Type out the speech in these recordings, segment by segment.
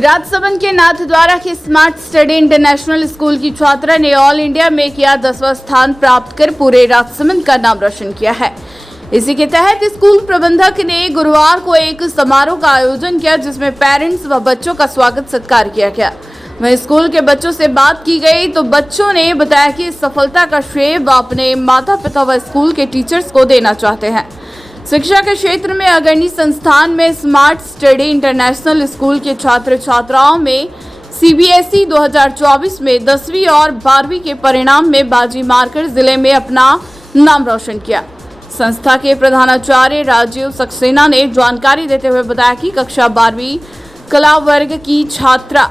राजसमंद के नाथद्वारा के smart study international school की छात्रा ने ऑल इंडिया में किया 10वां स्थान प्राप्त कर पूरे राजसमंद का नाम रोशन किया है। इसी के तहत स्कूल प्रबंधक ने गुरुवार को एक समारोह का आयोजन किया, जिसमें पेरेंट्स व बच्चों का स्वागत सत्कार किया गया। वहीं स्कूल के बच्चों से बात की गई तो बच्चों ने बताया कि इस सफलता का श्रेय वह अपने माता पिता व स्कूल के टीचर्स को देना चाहते हैं। शिक्षा के क्षेत्र में अग्रणी संस्थान में स्मार्ट स्टडी इंटरनेशनल स्कूल के छात्र छात्राओं में सीबीएसई 2024 में 10वीं और 12वीं के परिणाम में बाजी मारकर जिले में अपना नाम रोशन किया। संस्था के प्रधानाचार्य राजीव सक्सेना ने जानकारी देते हुए बताया कि कक्षा 12वीं कला वर्ग की छात्रा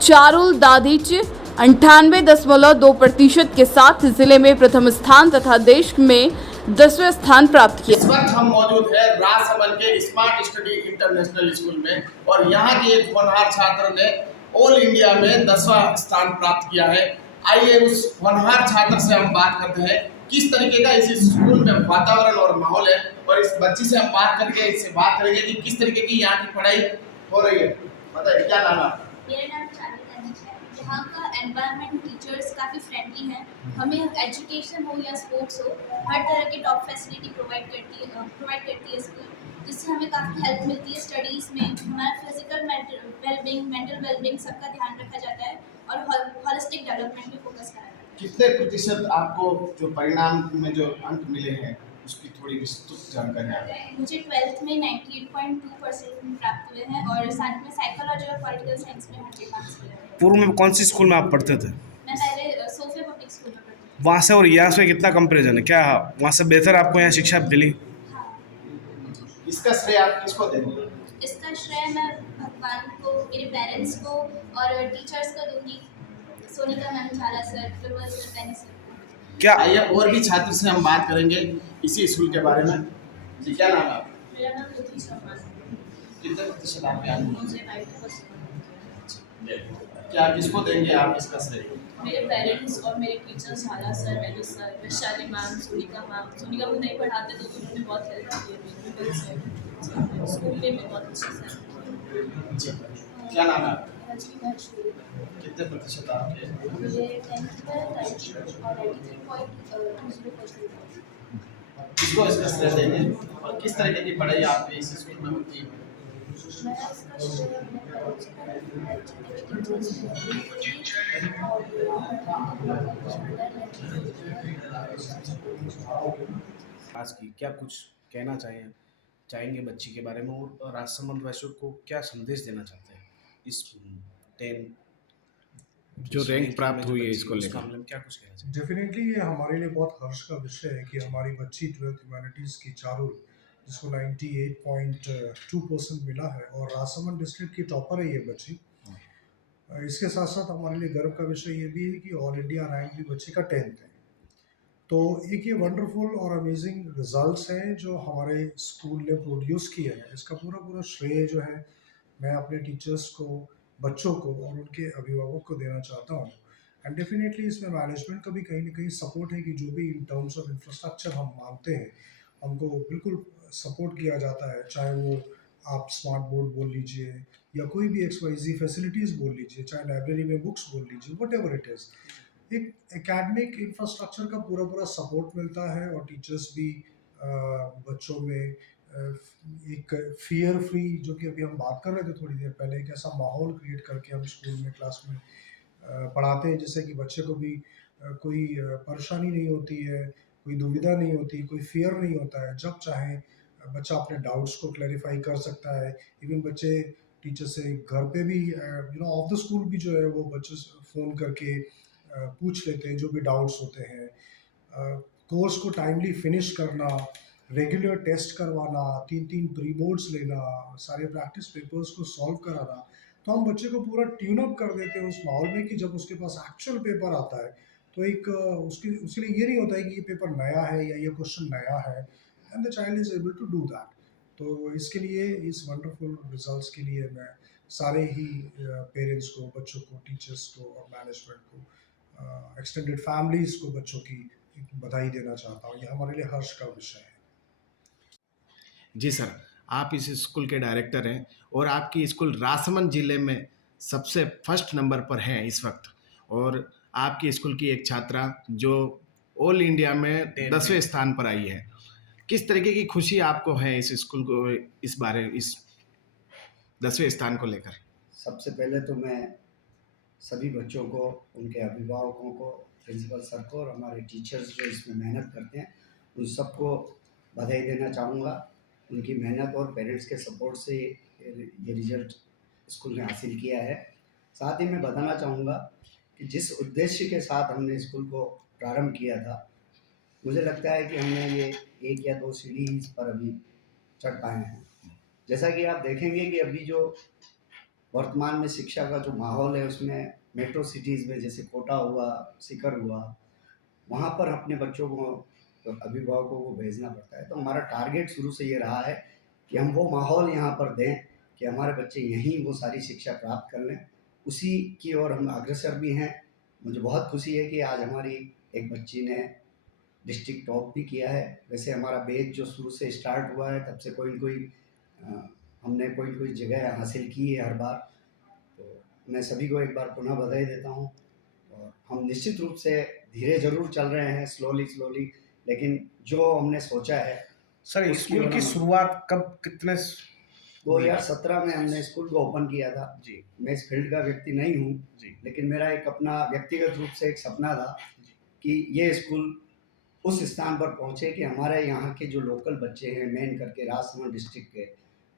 चारुल दादिच 98.2% के साथ जिले में प्रथम स्थान तथा देश में 10वें स्थान प्राप्त किया। इस वक्त हम मौजूद है राजसमंद के स्मार्ट स्टडी इंटरनेशनल स्कूल में और यहाँ के एक होनहार छात्र ने ऑल इंडिया में 10वां स्थान प्राप्त किया है। आइए उस होनहार छात्र से हम बात करते हैं किस तरीके का इस स्कूल में वातावरण और माहौल है, और इस बच्ची से हम बात करके इससे बात करेंगे कि किस तरीके की यहाँ की पढ़ाई हो रही है। बताइए क्या नाम है? मेरा नाम चारुल दादिच है। यहाँ का एनवायरनमेंट टीचर्स काफ़ी फ्रेंडली हैं। हमें एजुकेशन हो या स्पोर्ट्स हो, हर तरह की टॉप फैसिलिटी प्रोवाइड करती है स्कूल, जिससे हमें काफ़ी हेल्प मिलती है स्टडीज़ में। हमारा फिजिकल मेंटल वेलबींग सबका ध्यान रखा जाता है और हॉलिस्टिक डेवलपमेंट पे फोकस करा जाता है। कितने प्रतिशत आपको जो परिणाम में जो अंक मिले हैं उसकी थोड़ी विस्तृत जानकारी है? मुझे 12th में 98.2% प्राप्त हुए हैं और साथ में साइकोलॉजी और पॉलिटिकल साइंस में 100 मार्क्स मिले हैं। पूर्व में कौन सी स्कूल में आप पढ़ते थे? मैं पहले सोफे पब्लिक स्कूल में पढ़ती थी। वहाँ से और यहाँ से कितना कंपैरिजन है? क्या वहाँ से बेहतर आपको यहाँ शिक्षा मिली? हाँ, इसका श्रेय आप किसको देंगे? इसका श्रेय मैं भगवान को, मेरे पेरेंट्स को और टीचर्स को दूंगी। सोनिका मैम, झाला सर, प्रबल सर, टेनी सर। क्या आइए और भी छात्र से हम बात करेंगे इसी स्कूल के बारे में। जी क्या नाम है आपका? मेरा नाम ज्योति शर्मा है। कितने प्रतिशत आपके अंक? मुझे 90%। क्या किसको देंगे आप इसका श्रेय? मेरे पेरेंट्स और मेरे टीचर्स, झाला सर, मैनू sir, Vaishali ma'am, Sonika ma'am. Sonika को नहीं पढ़ाते तो उन्होंने बहुत हेल्प की है मेरी से। स्कूल में भी बहुत अच्छे से। जी क्या नाम है आपका? रजनी महेश्वरी। कितने प्रतिशत आपके? मुझे 10th में 90 और 93.20%। किसको इसका श्रेय देंगे और किस तरीके की पढ़ाई आपके इस स्कूल में होती है? मैं इसका श्रेय अपने पेरेंट्स को देती हूँ, टीचर्स आज की क्या कुछ कहना चाहेंगे बच्ची के बारे में, और राजसमंद वैश्य को क्या संदेश देना चाहते हैं इस 10 जो रैंक प्राप्त हुई है इसको उस लेकर? मामले में क्या कुछ कहना चाहिए? डेफिनेटली ये हमारे लिए बहुत हर्ष का विषय है कि हमारी बच्ची 12th ह्यूमैनिटीज़ की चारुल, जिसको 98.2% मिला है और राजसमंद डिस्ट्रिक्ट की टॉपर है ये बच्ची। इसके साथ साथ हमारे लिए गर्व का विषय ये भी है कि ऑल इंडिया रैंक भी बच्ची का 10th है। तो एक ये वंडरफुल और अमेजिंग रिजल्ट्स हैं जो हमारे स्कूल ने प्रोड्यूस किए हैं। इसका पूरा पूरा श्रेय जो है मैं अपने टीचर्स को, बच्चों को और उनके अभिभावक को देना चाहता हूँ। एंड डेफिनेटली इसमें मैनेजमेंट का भी कहीं ना कहीं सपोर्ट है कि जो भी इन टर्म्स ऑफ इंफ्रास्ट्रक्चर हम मांगते हैं हमको बिल्कुल सपोर्ट किया जाता है। चाहे वो आप स्मार्ट बोर्ड बोल लीजिए या कोई भी XYZ फैसिलिटीज़ बोल लीजिए, चाहे लाइब्रेरी में बुक्स बोल लीजिए, वट एवर इट इज़, एक एकेडमिक इंफ्रास्ट्रक्चर का पूरा पूरा सपोर्ट मिलता है। और टीचर्स भी बच्चों में एक फियर फ्री, जो कि अभी हम बात कर रहे थे थोड़ी देर पहले, एक ऐसा माहौल क्रिएट करके हम स्कूल में क्लास में पढ़ाते हैं जिससे कि बच्चे को भी कोई परेशानी नहीं होती है, कोई दुविधा नहीं होती, कोई फियर नहीं होता है। जब चाहे बच्चा अपने डाउट्स को क्लैरिफाई कर सकता है। इवन बच्चे टीचर से घर पे भी ऑफ द स्कूल भी जो है वो बच्चे फ़ोन करके पूछ लेते हैं जो भी डाउट्स होते हैं। कोर्स को टाइमली फिनिश करना, रेगुलर टेस्ट करवाना, 3-3 प्री बोर्ड्स लेना, सारे प्रैक्टिस पेपर्स को सॉल्व कराना, तो हम बच्चे को पूरा ट्यून अप कर देते हैं उस माहौल में कि जब उसके पास एक्चुअल पेपर आता है तो एक उसके लिए ये नहीं होता है कि ये पेपर नया है या ये क्वेश्चन नया है, and the child is able to do that. तो इसके लिए, इस वंडरफुल रिजल्ट्स के लिए मैं सारे ही पेरेंट्स को, बच्चों को, टीचर्स को और मैनेजमेंट को, एक्सटेंडेड फैमिलीज़ को बच्चों की बधाई देना चाहता हूँ। ये हमारे लिए हर्ष का विषय है। जी सर, आप इस स्कूल के डायरेक्टर हैं और आपकी स्कूल राजसमंद जिले में सबसे फर्स्ट नंबर पर हैं इस वक्त, और आपके स्कूल की एक छात्रा जो ऑल इंडिया में 10वें स्थान पर आई है। किस तरीके की खुशी आपको है इस स्कूल को, इस 10वें स्थान को लेकर? सबसे पहले तो मैं सभी बच्चों को, उनके अभिभावकों को, प्रिंसिपल सर को और हमारे टीचर्स जो इसमें मेहनत करते हैं उन सबको बधाई देना चाहूँगा। उनकी मेहनत और पेरेंट्स के सपोर्ट से ये रिज़ल्ट स्कूल ने हासिल किया है। साथ ही मैं बताना चाहूँगा कि जिस उद्देश्य के साथ हमने स्कूल को प्रारंभ किया था, मुझे लगता है कि हमने ये 1 या 2 सीढ़ी इस पर अभी चढ़ पाए हैं। जैसा कि आप देखेंगे कि अभी जो वर्तमान में शिक्षा का जो माहौल है उसमें मेट्रो सिटीज़ में जैसे कोटा हुआ, सीकर हुआ, वहाँ पर अपने बच्चों को, अभिभावकों को भेजना पड़ता है। तो हमारा टारगेट शुरू से ये रहा है कि हम वो माहौल यहाँ पर दें कि हमारे बच्चे यहीं वो सारी शिक्षा प्राप्त कर लें। उसी की ओर हम अग्रसर भी हैं। मुझे बहुत खुशी है कि आज हमारी एक बच्ची ने डिस्ट्रिक्ट टॉप भी किया है। वैसे हमारा बैच जो शुरू से स्टार्ट हुआ है तब से कोई न कोई हमने कोई न कोई जगह हासिल की है हर बार। तो मैं सभी को एक बार पुनः बधाई देता हूँ। और हम निश्चित रूप से धीरे ज़रूर चल रहे हैं, स्लोली, लेकिन जो हमने सोचा है। सर, उसकी स्कूल ओर की हम- शुरुआत कब, कितने 2017 में हमने स्कूल को ओपन किया था। जी मैं इस फील्ड का व्यक्ति नहीं हूँ, जी लेकिन मेरा एक अपना व्यक्तिगत रूप से एक सपना था कि ये स्कूल उस स्थान पर पहुँचे कि हमारे यहाँ के जो लोकल बच्चे हैं, मेन करके राजसमंद डिस्ट्रिक्ट के,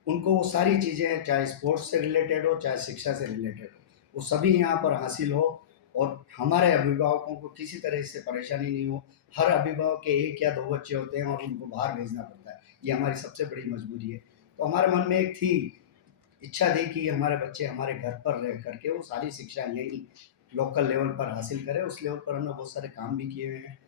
उनको वो सारी चीज़ें, चाहे स्पोर्ट्स से रिलेटेड हो, चाहे शिक्षा से रिलेटेड हो, वो सभी यहाँ पर हासिल हो और हमारे अभिभावकों को किसी तरह से परेशानी नहीं हो। हर अभिभावक के 1 या 2 बच्चे होते हैं और उनको बाहर भेजना पड़ता है। ये हमारी सबसे बड़ी मजबूरी है। तो हमारे मन में एक इच्छा थी कि हमारे बच्चे हमारे घर पर रह करके वो सारी शिक्षा यहीं लोकल लेवल पर हासिल करें। उस लेवल पर हमने बहुत सारे काम भी किए हुए हैं।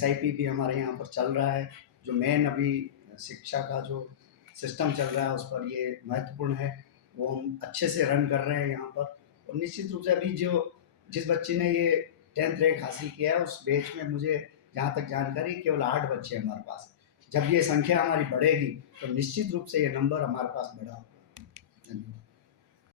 SIP भी हमारे यहाँ पर चल रहा है। जो मेन अभी शिक्षा का जो सिस्टम चल रहा है उस पर ये महत्वपूर्ण है, वो हम अच्छे से रन कर रहे हैं यहाँ पर। और निश्चित रूप से अभी जिस बच्चे ने ये 10th रैंक हासिल किया है उस बैच में मुझे जहाँ तक जानकारी केवल 8 बच्चे हमारे पास। जब ये संख्या हमारी बढ़ेगी तो निश्चित रूप से ये नंबर हमारे पास बढ़ा होगा। धन्यवाद।